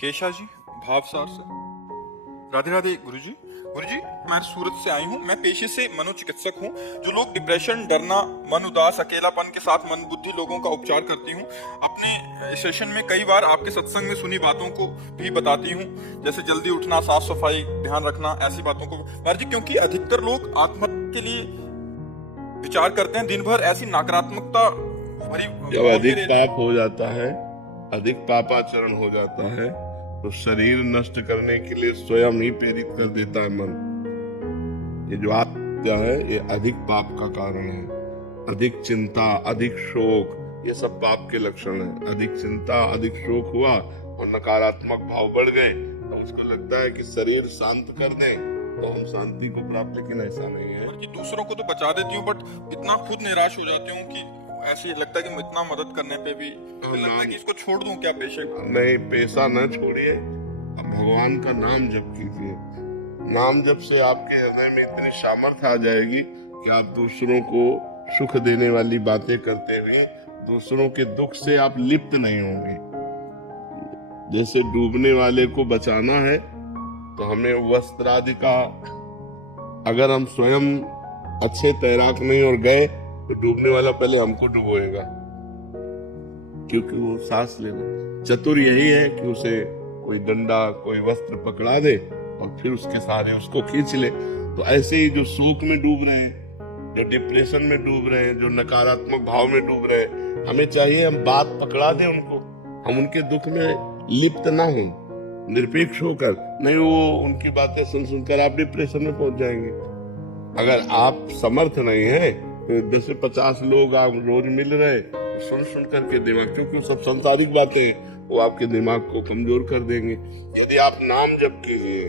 केशा जी, भावसार से। राधे राधे गुरुजी। गुरुजी, मैं सूरत से आई हूँ। मैं पेशे से मनोचिकित्सक हूँ। जो लोग डिप्रेशन, डरना, मन उदास, अकेलापन के साथ मन बुद्धि लोगों का उपचार करती हूँ। अपने सेशन में कई बार आपके सत्संग में सुनी बातों को भी बताती हूँ, जैसे जल्दी उठना, साफ सफाई, ध्यान रखना, ऐसी बातों को। महाराज जी, क्योंकि अधिकतर लोग आत्महत्या के लिए विचार करते हैं, दिन भर ऐसी नकारात्मकता भरी जब होती अधिक रहती है। पाप हो जाता है, अधिक पापाचरण हो जाता है, तो शरीर नष्ट करने के लिए स्वयं ही प्रेरित कर देता है मन। ये जो आत्महत्या है, ये अधिक पाप का कारण है। अधिक चिंता, अधिक शोक, ये सब पाप के लक्षण है। अधिक चिंता, अधिक शोक हुआ और नकारात्मक भाव बढ़ गए, तो उसको लगता है कि शरीर शांत कर दें तो हम शांति को प्राप्त, लेकिन ऐसा नहीं है। कि दूसरों को तो बचा देती हूँ, बट इतना खुद निराश हो जाती हूँ कि ऐसे लगता है कि इतना मदद करने पे भी लगता है कि इसको छोड़ दूं क्या पेशे को। नहीं, पेशा न छोड़िए, अब भगवान का नाम जप कीजिए। नाम जप से आपके हृदय में इतनी सामर्थ्य आ जाएगी कि आप दूसरों को सुख देने वाली बातें करते हुए दूसरों के दुख से आप लिप्त नहीं होंगे। जैसे डूबने वाले को बचाना है तो हमें वस्त्र आदि का, अगर हम स्वयं अच्छे तैराक नहीं और गए तो डूबने वाला पहले हमको डुबोएगा, क्योंकि वो सांस लेना। चतुर यही है कि उसे कोई डंडा, कोई वस्त्र पकड़ा दे और फिर उसके सहारे उसको खींच ले। तो ऐसे ही जो शोक में डूब रहे हैं, जो डिप्रेशन में डूब रहे हैं, जो नकारात्मक भाव में डूब रहे हैं, हमें चाहिए हम बात पकड़ा दें उनको, हम उनके दुख में लिप्त ना हो, निरपेक्ष होकर। नहीं, वो उनकी बातें सुन सुनकर आप डिप्रेशन में पहुंच जाएंगे। अगर आप समर्थ नहीं है तो 10 से 50 लोग आप रोज मिल रहे, सुन सुन करके दिमाग, क्योंकि वो सब सांसारिक बातें हैं, वो आपके दिमाग को कमजोर कर देंगे। यदि आप नाम जप कीजिए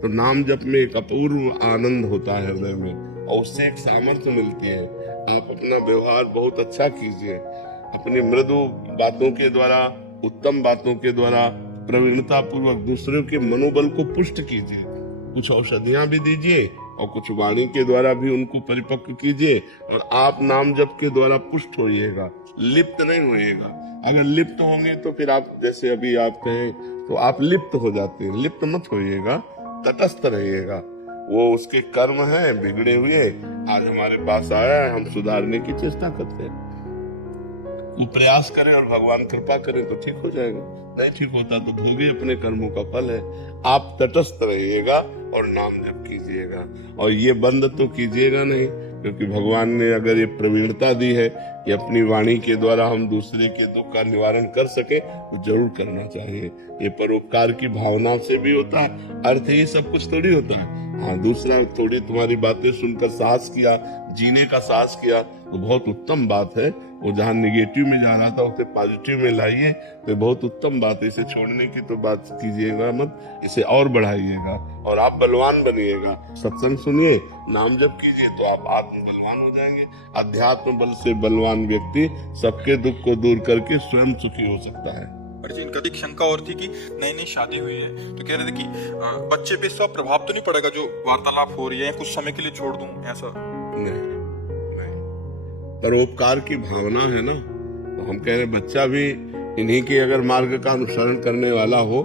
तो नाम जप में एक अपूर्व आनंद होता है हृदय में, और उससे एक सामर्थ्य मिलती है। आप अपना व्यवहार बहुत अच्छा कीजिए, अपनी मृदु बातों के द्वारा, उत्तम बातों के द्वारा प्रवीणता पूर्वक दूसरों के मनोबल को पुष्ट कीजिए। कुछ औषधियां भी दीजिए और कुछ वाणी के द्वारा भी उनको परिपक्व कीजिए, और आप नाम जप के द्वारा पुष्ट होइएगा, लिप्त नहीं होइएगा। अगर लिप्त होंगे तो फिर आप, जैसे अभी आप कहें, तो आप लिप्त हो जाते हैं। लिप्त मत होइएगा, तटस्थ रहिएगा। वो उसके कर्म हैं बिगड़े हुए, आज हमारे पास आया है, हम सुधारने की चेष्टा करते हैं। वो प्रयास करें और भगवान कृपा करें तो ठीक हो जाएगा, नहीं ठीक होता तो भोगी अपने कर्मों का फल है। आप तटस्थ रहिएगा और नाम जप कीजिएगा, और ये बंद तो कीजिएगा नहीं, क्योंकि भगवान ने अगर ये प्रवीणता दी है कि अपनी वाणी के द्वारा हम दूसरे के दुख का निवारण कर सके, तो जरूर करना चाहिए। ये परोपकार की भावना से भी होता है, अर्थ ही सब कुछ थोड़ी होता है। हाँ, दूसरा थोड़ी तुम्हारी बातें सुनकर साहस किया, जीने का साहस किया, तो बहुत उत्तम बात है। वो जहाँ निगेटिव में जा रहा था उसे पॉजिटिव में लाइए, तो बहुत उत्तम बात है। इसे छोड़ने की तो बात कीजिएगा मत, इसे और बढ़ाइएगा और आप बलवान बनिएगा। सत्संग सुनिए, नाम जप कीजिए, तो आप आत्म बलवान हो जाएंगे। अध्यात्म बल से बलवान व्यक्ति सबके दुख को दूर करके स्वयं सुखी हो सकता है। इनका एक शंका और थी कि नई नई शादी हुई है, तो कह रहे थे कि बच्चे पे इसका प्रभाव तो नहीं पड़ेगा जो वार्तालाप हो रही है, कुछ समय के लिए छोड़ दूं, ऐसा? नहीं, परोपकार की भावना है ना, तो हम कह रहे बच्चा भी इन्हीं के अगर मार्ग का अनुसरण करने वाला हो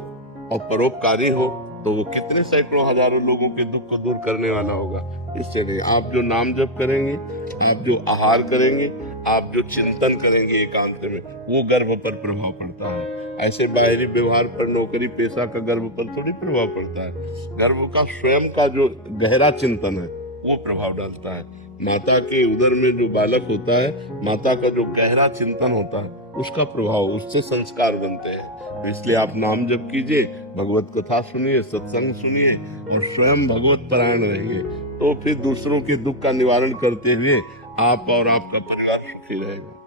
और परोपकारी हो, तो वो कितने सैकड़ों हजारों लोगों के दुख को दूर करने वाला होगा। इससे नहीं, आप जो नाम जप करेंगे, आप जो आहार करेंगे, आप जो चिंतन करेंगे एकांत में, वो गर्भ पर प्रभाव पड़ता है। ऐसे बाहरी व्यवहार पर, नौकरी पेशा का गर्भ पर थोड़ी प्रभाव पड़ता है। गर्भ का स्वयं का जो गहरा चिंतन है वो प्रभाव डालता है। माता के उदर में जो बालक होता है, माता का जो गहरा चिंतन होता है, उसका प्रभाव, उससे संस्कार बनते हैं। तो इसलिए आप नाम जप कीजिए, भगवत कथा सुनिए, सत्संग सुनिए और स्वयं भगवत परायण रहिए, तो फिर दूसरों के दुख का निवारण करते हुए आप और आपका परिवार सुखी रहेगा।